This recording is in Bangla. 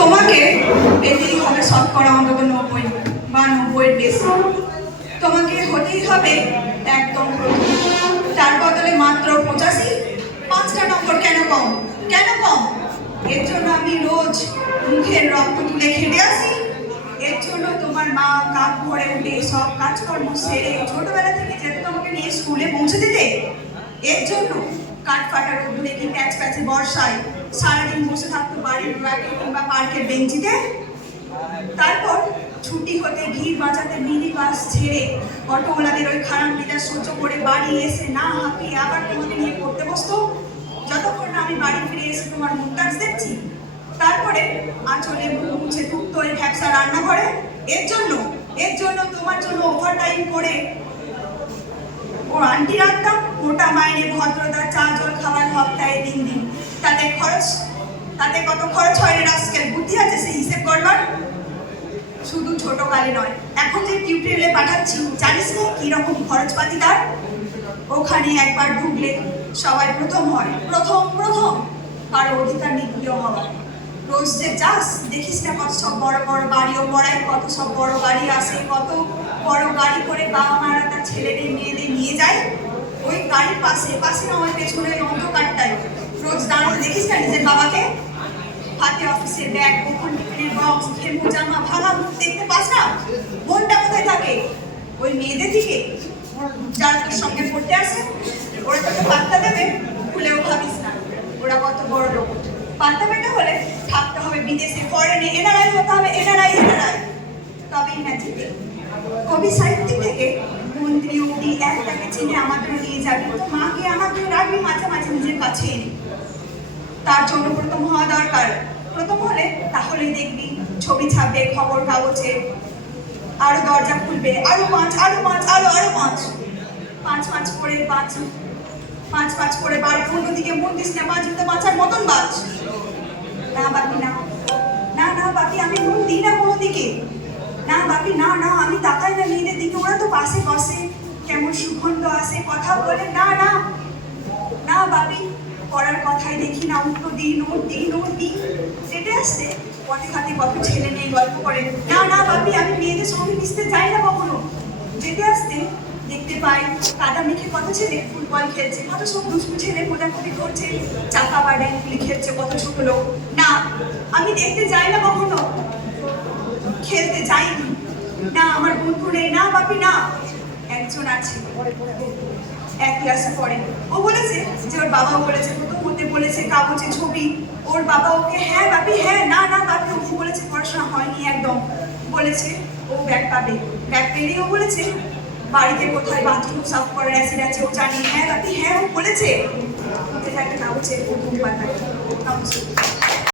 তোমাকে পেতেই হবে শতকরা অন্তত 90 বা 90-এর বেশি। তোমাকে হতেই হবে একদম প্রথম। তার বদলে মাত্র 85। 5টা নম্বর কেন কম? কেন কম? এর জন্য আমি রোজ মুখের রক্ত তুলে খেটে আসি। এর জন্য তোমার মা কাক ভরে উঠে সব কাজকর্ম সেরে ছোটবেলা থেকে যেতে তোমাকে নিয়ে স্কুলে পৌঁছে দিতে। এর জন্য কাঠ ফাটা রোদ্দুরে কি প্যাচ প্যাচে বর্ষায় সারাদিন বসে থাকতো বাড়ির ব্যাগে কিংবা পার্কের বেঞ্চিতে। তারপর ছুটি হতে ভিড় বাঁচাতে মিনি বাস ছেড়ে অটোওয়ালাদের ওই খারাপ মেজাজ সহ্য করে বাড়ি এসে না হাঁপিয়ে আবার তোমাকে নিয়ে পড়তে বসতো, যতক্ষণ না আমি বাড়ি ফিরে এসে তোমার মুখটাজ দেখছি। তারপরে আঁচলে মুছে ঢুকতো ওই ভ্যাবসা রান্নাঘরে। এর জন্য তোমার জন্য ওভারটাইম করে ও আন্টি রাখতাম মোটা মাইনে ভদ্রতা চা জল খাবার হপ্তাহে 3 দিন। তাতে কত খরচ হয় রে রাস্কেল? বুদ্ধি আছে সেই হিসেব করবার? শুধু ছোট কালে নয়, এখন যে টিউটোরিয়ালে পাঠাচ্ছি জানিস না কি রকম খরচপাতি তার? ওখানে একবার ঢুকলে সবাই প্রথম হয়, প্রথম কারো অধিকার নিগ্রহ হওয়ার। রোজ যে যাস দেখিস না কত সব বড় বড় বাড়িও পড়ায়, কত সব বড় গাড়ি আসে, কত বড় গাড়ি করে বাবা মারা তার ছেলেদের মেয়েদের নিয়ে যায়। ওই গাড়ির পাশে না ওই পেছনে অন্ধকারটায় রোজ দাঁড়িয়ে দেখিস না নিজের বাবাকে? হাতে অফিসের ব্যাগ, গোপন টিফিনের বক্স, ঘেমু জামা, ভাঙা মুখ দেখতে পাস না? মনটা কোথায় থাকে? ওই মেয়েদের দিকে যারা তোর সঙ্গে পড়তে আসে। ওরা তোকে পাত্তা দেবে? ভুলেও ভাবিস না ওরা কত বড় লোক। পাত্তা পেতে হলে থাকতে হবে বিদেশে, ফরেনে, এনআরআই হতে হবে, এনআরআই। তবেই না জিতে। কবি সাহিত্যিক থেকে মন্ত্রী অব্দি একটাকে চিনে আমাদের নিয়ে যাবি, তো মাকে আমাকে রাখবি মাঝে মাঝে নিজের কাছে এনে। তার জন্য প্রথম হওয়া দরকার। প্রথম হলে তাহলেই দেখবি ছবি ছাপবে খবর কাগজে, আরো দরজা খুলবে, আরো 5 করে বার অন্যদিকে মন দিস না, বাঁচতে বাঁচার মতন বাঁচ। না বাপি না, বাপি আমি মন দিই না কোনো দিকে। না বাপি না, আমি তাকাই না মেয়েদের দিকে, ওরা তো পাশে বসে, কেমন সুগন্ধ আসে, কথা বলে। না বাপি, পড়ার কথাই দেখি না, উঠো দিই, নোট দিই। সেটে আসছে পথে ঘাটে কত ছেলে মেয়ে গল্প করে। না বাপি, আমি মেয়েদের সঙ্গে মিশতে যাই না কখনো। যেতে আসতে দেখতে পাই কাদা মেখে কত ছেলে ফুটবল খেলছে, কত সব দুষ্টু ছেলে মোটামুটি করছে, চাপা বা ড্যাঙ্গুলি খেলছে কত ছোট লোক। না, আমি দেখতে যাই না কখনো, খেলতে যাইনি। না, আমার বন্ধু নেই। না বাপি না, একজন আছে, 1 ক্লাসে পড়ে। ও বলেছে যে ওর বাবাও বলেছে, প্রথম হতে বলেছে কাগজে ছবি, ওর বাবা ওকে হ্যাঁ বাপি হ্যাঁ। না বাপি, ও বলেছে পড়াশোনা হয়নি একদম, বলেছে ও ব্যাগ পাবে। ব্যাগ পেলেই ও বলেছে বাড়িতে কোথায় বাথরুম সাফ করার অ্যাসিড আছে ও জানি। হ্যাঁ বাপি হ্যাঁ, ও বলেছে। একটা কাগজের প্রথম পাতায়।